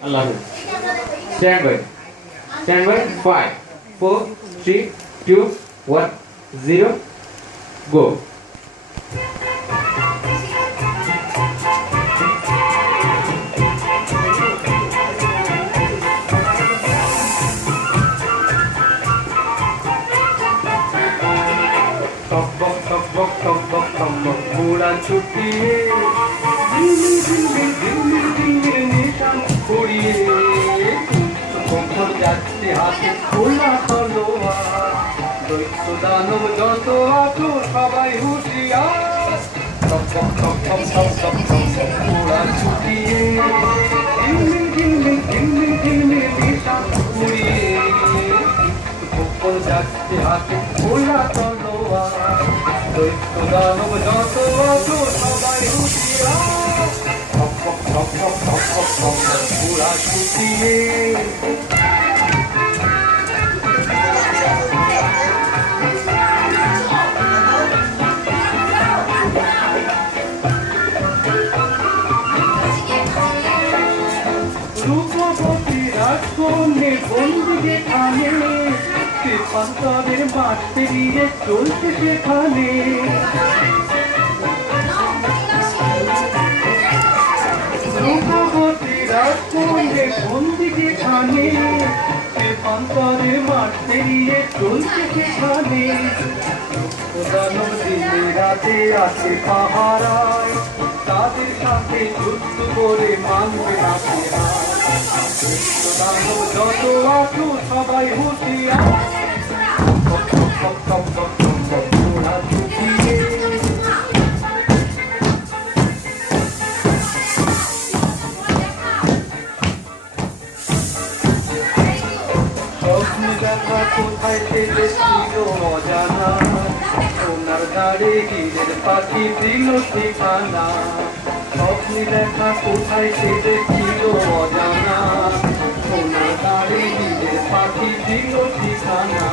আল্লাহ হাফেজ। Stand by. Stand by. 5 4 3 2 1 0 go. টকবক টকবক টকবক টকবক ঘোড়া ছুটিয়ে ঝিলমিল ঝিলমিল ঝিলমিল ঝিলমিল নিশান পড়িয়ে কখন যাচ্ছে হাতে খোলা তলোয়ার দৈত্য দানব যত আছো সবাই হুঁশিয়ার টকবক টকবক টকবক টকবক ঘোড়া ছুটিয়ে ঝিলমিল ঝিলমিল ঝিলমিল ঝিলমিল নিশান পড়িয়ে কখন যাচ্ছে হাতে খোলা তলোয়ার দৈত্য দানব যত আছো সবাই হুঁশিয়ার টকবক টকবক টকবক টকবক ঘোড়া ছুটিয়ে রূপবতী রাজকন্যে বন্দি যেখানে পান্তাদের মাঠ পেরিয়ে চলছে সেখানে রূপবতী রাজকন্যে বন্দি যেখানে পান্তাদের মাঠ পেরিয়ে চলছে সেখানে দানব দিনে রাতে আছে পাহারায় তাদের সাথে যুদ্ধ করে মানবে না দানব যত আছো সবাই হুঁশিয়ার ঘোড়া ছুটিয়ে স্বপ্ন দেখা কোথায় থেকে ছিল অজানা সোনার দাঁড়ে গিরের পাখি দিল ঠিকানা স্বপ্ন দেখা কোথায় থেকে ছিল অজানা সোনার দাঁড়ে গিরের পাখি দিল ঠিকানা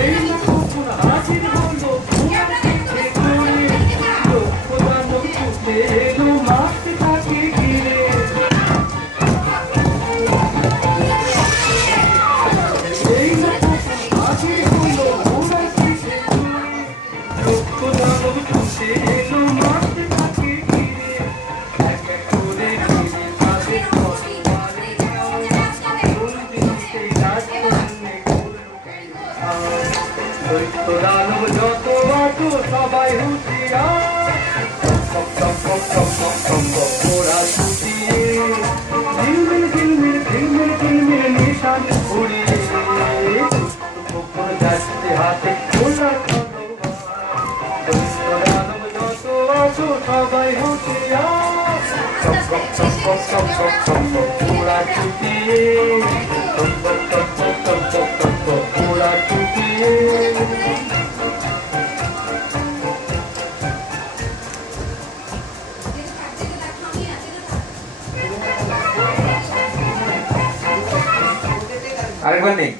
এই কখন হাজির হলো লক্ষ্য দানব ছুটে এলো মাঠে থাকে ঘিরে দানব যত আছো সবাই হুঁশিয়ার টক টক টক টক টক টক টক ঘোড়া ছুটিয়ে ঝিলমিল ঝিলমিল ঝিলমিল ঝিলমিল নিশান ঘুরিয়ে কখন যাচ্ছে হাতে খোলা তলোয়ার দানব যত আছো সবাই হুঁশিয়ার টক টক টক টক টক টক টক টক ঘোড়া ছুটিয়ে টক টক টক টক টক টক টক টক ঘোড়া ছুটিয়ে আরেকবার নেই।